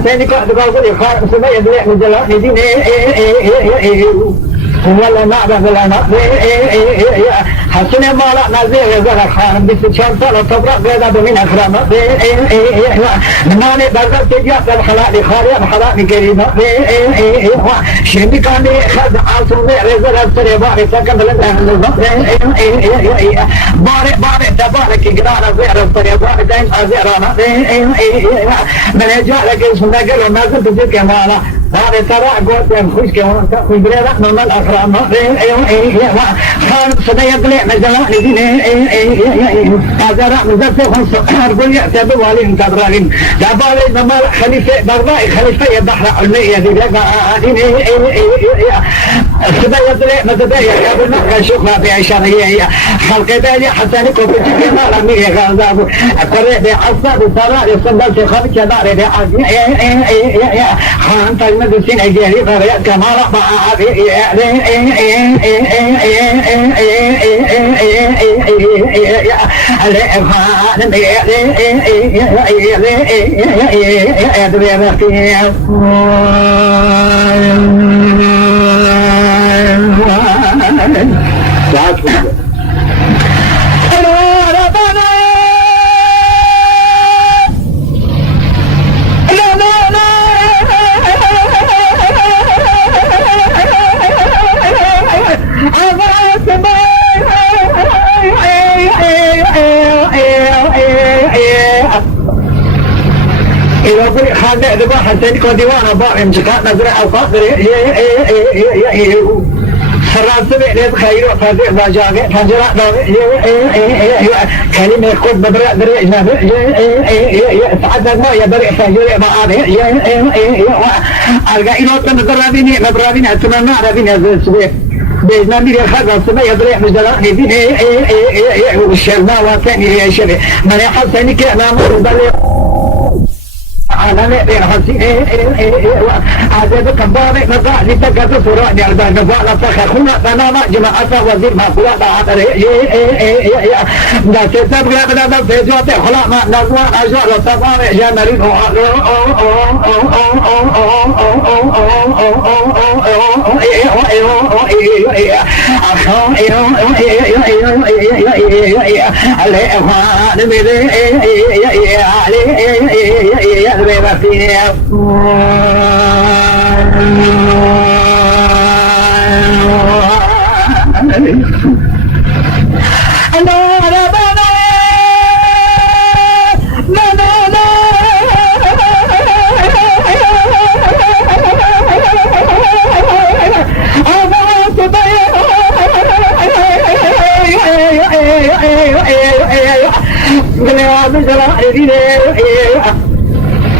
حسين قد قال يخاف سمي يدري من جلال دين ولا نعرف ولا نعرف حسن ما لا نزيه يزرع خان بس شرط الطبرة بيدا بمن أكرم نماني بزر تجاه الخلاء خارج الخلاء كريمة شندي كان خد عاصم رزق السريع بارك سكن بلد بارك تبارك كجران زير السريع بارك دايم زيرانا من جالك سنة قالوا ما زلت تجيك مالا هذا ترى قلت يا خوش كمان خوش بريرة من الأكرام خان صديق لي مجلال دين هذا رأى مزفه أرجو يعتبر والين تبرالين جبال نمال خليفة برضاء خليفة يبحر المية دي دين صديق لي مزبية قبل ما شوفها بعشرية خلق بالي حسن كوبتي كمان مية غازابو قريب عصب صلاة يصدق خلق دار خان مدرسين أجاري فريق كمال هذا ذبح حسين كوديوانا باع امسكات نزرع أو قاطر سراب ليه خير فازع باجاء فجرا كلمة كود بدرع درع نبي سعد ما يبرع فجرا ما عليه أرجع إلى تنظرابيني نظرابيني أتمنى رابيني زوجي بيزنامي خذ سما يبرع مجدلا هدين والشرنا وكان يشري من حسن كلام بدرع أنا بين حسين هذا كبار نضع لتجد سرعة البان نضع لفخنا بنانا جماعة وزير ما قوى بعد ده تبغى بدأ في جوات خلا ما نزوا أجوا لطبعا جمالين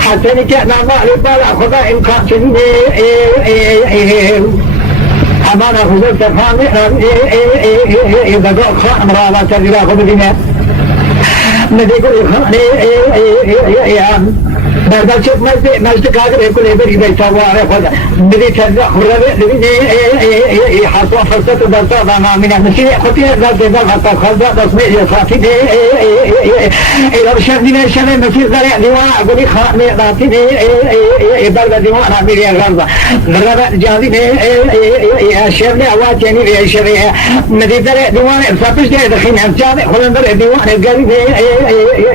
حسن كان ما لبلا خدا إمكان شديد أمانة خذ تفهم إذا قال خام رالا تجرا خذ بنا نديكوا خان بعد شوف مجد كاغر يقول يبي يسوى خذ بدي تجرا خذ بدي حصوا فرصة درس أنا من المسيح خطير درس حتى خذ درس مية صافي إذا شفنا شفنا مسيح زرع دواء أقولي خان ذاتي بدل دواء أنا مية غرضة غرضة جاذب شفنا أوقات يعني شفنا مدي درع دواء صافي ده دخين هم جاذب خلنا درع دواء الجريب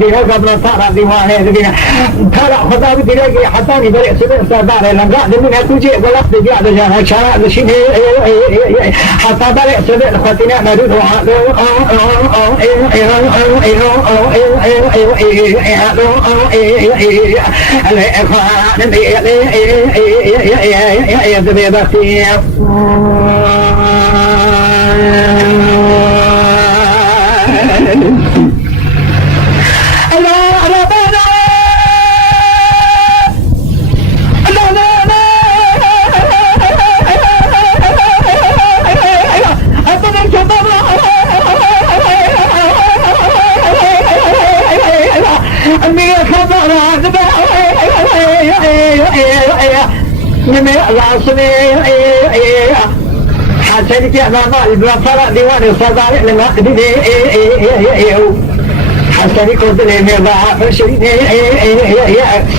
دواء قبل طارا دواء هذا طارا خدا بدرجة حتى ندرع سبب صدار لما دمنا توجي ولا تجي على جهة شارع لشين حتى درع سبب خطينا مريض حسن كي أنا ما إبراهيم فرق ديوان الصداري لما حسني كنت لي مضاعف شيء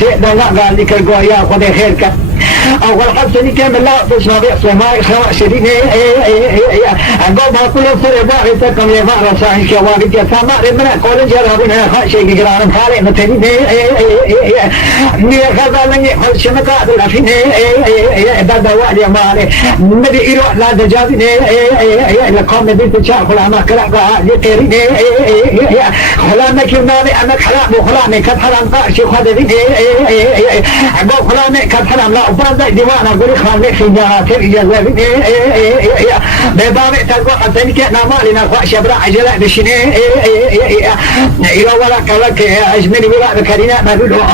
سيدنا لا قال لك القوية خذ خيرك أول حسني كامل لا تشرب سماء سواء شديد عقب ما كل صار باقي تكم يفعل صاحب كوابك ثمار من كل جرابنا خاشي جران خالي مثلي مية خذا لني خش مكاد الأفين بعد وادي مالي نبي إيرو لا دجاجين لقام بيت شاف ولا ما كلا يقرين خلامك كمالي أنا خلام وخلامي كحلام قاشي خدين عقب خلامي كحلام لا وبعد ديوان أقول خلامي في جهات الإجازة بباب تقول حتى كنا مالنا خاش برا عجلة بشني إيرو ولا كلك أجمل ولا بكرينا ما دلوا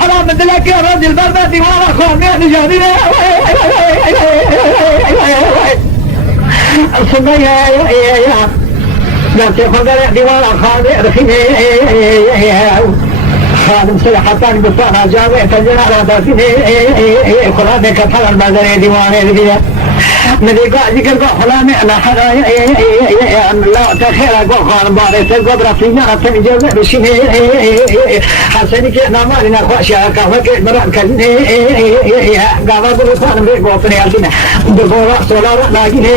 حرام مدلك يا رجل بردي وانا خامي جاني الصبية لا تاخذ ديوانا خامي رخيني خادم سلحتان بصانا جامع تجنا على داتيني خلاني كفر المدني ديواني مديقا ذكر خلاني على حدا لا تخير اقول خان باري تقبر فينا تنجز بشيني حسني كنا مالنا خوشا كفك مران كني غابا بلسان بيقو فنيالتنا دغورا سولارا لاغيني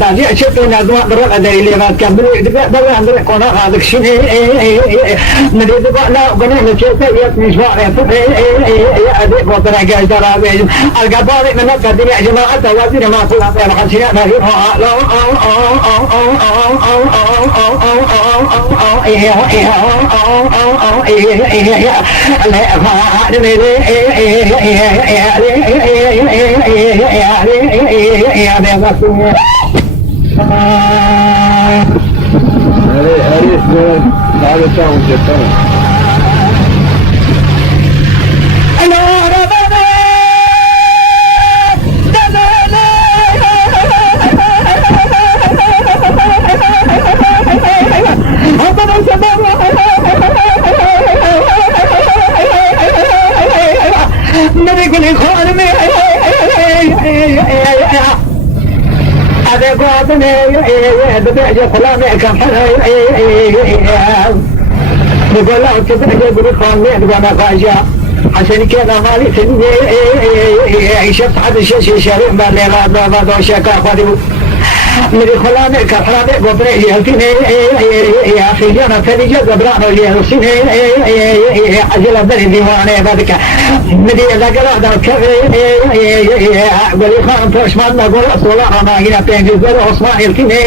باجي شفتنا دوا درا دليل ما كمل دغا اندر كونا هادكشيني مديقا لا بني نشيت يسمع يا ادي بوتنا جايدرا بيج الغبار من قدني جماعه توازن ما كل هذا حسنا ما نبي خالمي هذا قاطني بدأ خلامي كفر نقول له تبدأ يقول خالمي وانا فاجأ عشان كذا مالي تني شفت حد الشيء شارع بالي ما دوشك أخذوا मेरे खुला में कपड़ा में गोबरे यहती ने या फिर ना तेरी जो गोबरा हो ये उसी ने अजल अंदर दीवाने बाद का मेरी लगा दाव करे गोली खान फरमान ना गोला सोला आना गिरा पेंजिल पर उस्मान की ने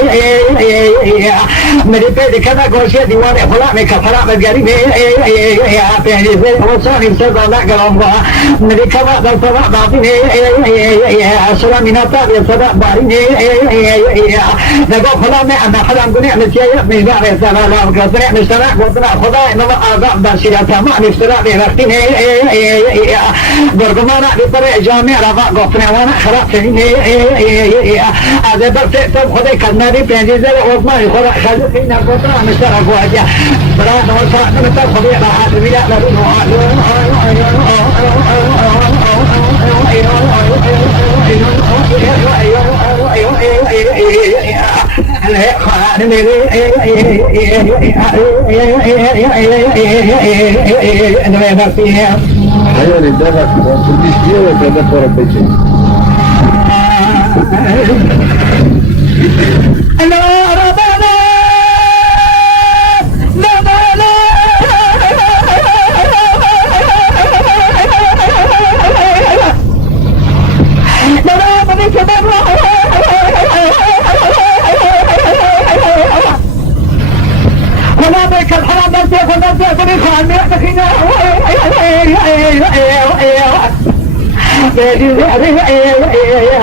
मेरे पे देखा ना गोशे दीवाने खुला में कपड़ा में गाड़ी में पेंजिल पर उस्मान से गोला गलंगा मेरे खवा दाव सवा बाती ने असला मिनाता ये सदा बारी ने نقول خلا ما أنا خلا نقول نعمل شيء من بعد سنة لا قدر نعمل سنة قدر خدا إنما أعضاء بشرة تمام نشتري بوقتين برجمانا بطريق جامع رفع قفنا وانا خلاص سنين هذا بس تب خدا كنا دي بنجزء وما خدا خدا فينا قدر نشتري قواجا برا نوصل نمتى خدا بعد بيا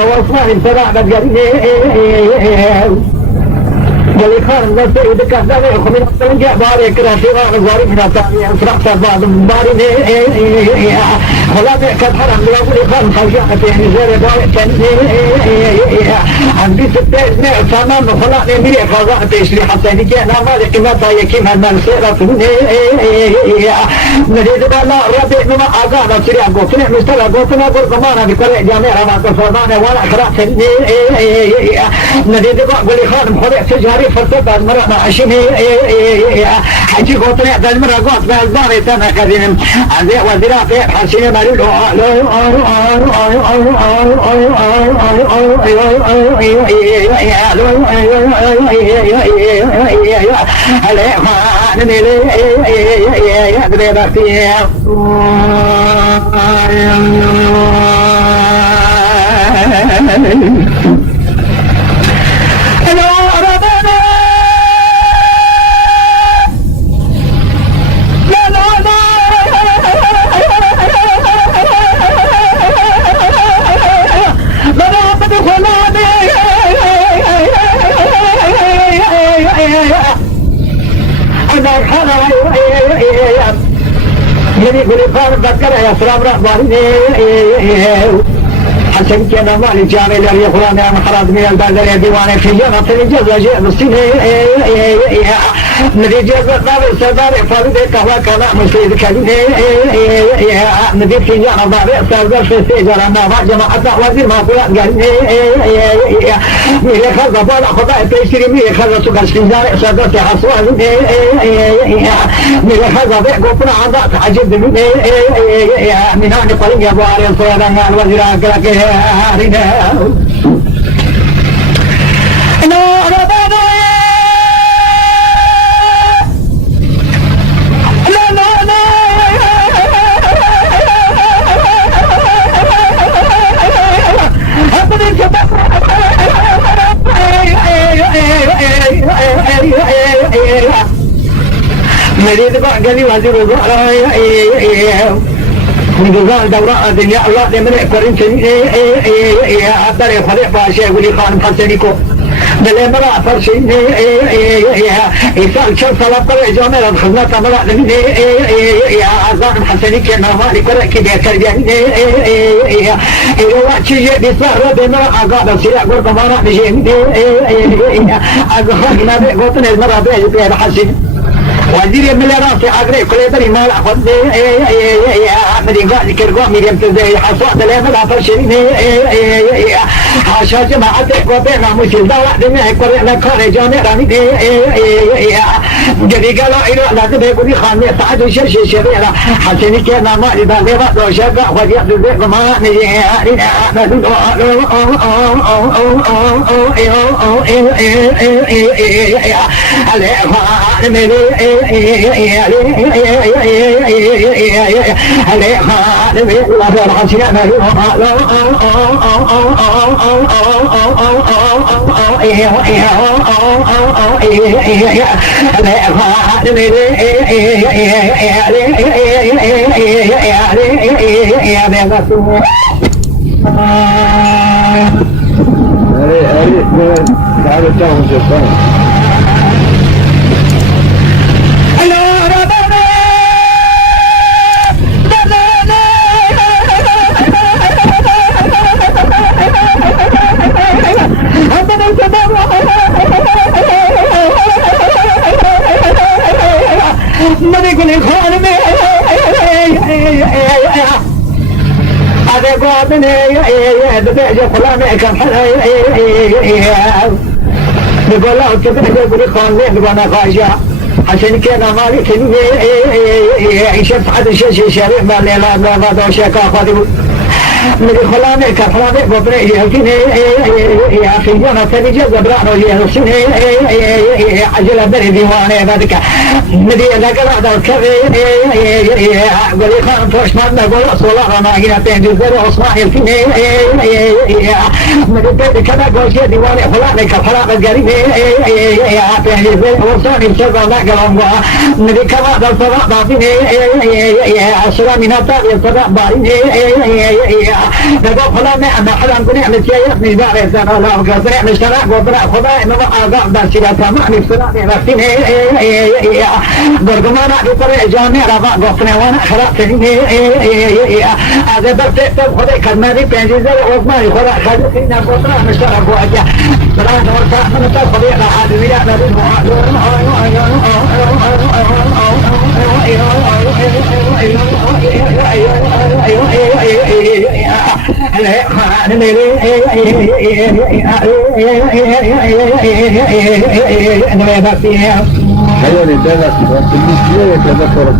وصلنا انتباه ولي خان نفسه إذا كان ذا يخمن أصلاً جاء بارك رافضا غزاري من الثانية أسرعت بعض بارين خلا بيكت حرم لولي خان خلجاء في نزار بارك عندي ستة تمام خلا نمي خلا تشري حتى نجي أنا مالك ما تايكي من منصيرة نريد بالله ربي نما أغانا سريع قوتنا مستوى قوتنا قرقمانا بكل جامعة ما تصرنا ولا أخرات نريد بالله خان محرق تجاري فرصة المرأة مع شمي حجي قوتنا ذا المرأة قوت بالباري تنا كذين عندي وزراء حسين مالي يقول يقال بكرة يا سلام رحمن حسن كان مالي جامع لي يقولون يا محرز من البلد ديوان في جنة الجزء جاء بالسنة ندي جزء دار سدار فرد كوا كنا مسجد كذي ندي في جنة دار سدار في سجارة ما جماعة وزير ما قلنا قال مية خذ بالا خدا تيسير مية خذ سكر سجارة سدار في حصوان مية خذ بيع قطنا عندك عجب من هون قريب يا بواري صيادان الوزير أكلك هارينا مريض بقى قال لي وزير الوزراء نقول دورة الدنيا الله لمن يقرن شيء أقدر خلق باشا ولي خان حسنيكو بل مرة فرشين إنسان شخص لا قرأ جامع الخدمة مرة لمن أزار حسنيك نما لقرأ كده كريان إذا وقتي بسرعة بمرة أقعد سيا قرب مرة بجين أقعد ما بقطن المرة بيجي حسن وزير من راسي أقرأ كل بري ما أخذ مدينة كرقوا ميريم تزاي حصاد لا ملا فرشين حاشا جماعة قبنا مسجد دوا دمه قرنا كار جامع رامي جدي قالوا إلى لا تبي خامي تعد شش شبيرة حسني كان ما إذا لبى لو شجع وجد ذي ما نجي نقول له تبي تقولي خالد وانا خايجة عشان كذا مالك عيشت عاد شيء شريف ما لا دوشة كافدي من خلاني كفراني بطري يجيني يا أخي جانا تريجا زبرانو يهرسيني عجل بري ديواني بدك ندي لك بعد الكبي قولي خان فرش من نقول صلاة ما جينا تنجزر وصلاة الفيني من البيت كذا قوشي ديواني خلاني كفراني قريبي تنجزر وصاني بشغل نقلهم ندي كما دل صلاة ضافيني أسرى من الطاق يصلاة باريني نقول خلاني أما حلان قنع لسيئة من باري سنة الله وقصرع مشتراك وطرع خضاء إنما أعقاب داشرة تمعني بصلاة نفسيني برقمانا بطريق جامع رفع قصنا وانا خرقتني هذا برتقتب خدي كدماني بينجيزة وعثماني خدع خدتنا بطرع مشتراك وأجا صلاة ورفع من الطاق خديق لحد ويا نبي ايوه ده بس بالنسبه لي كده صوره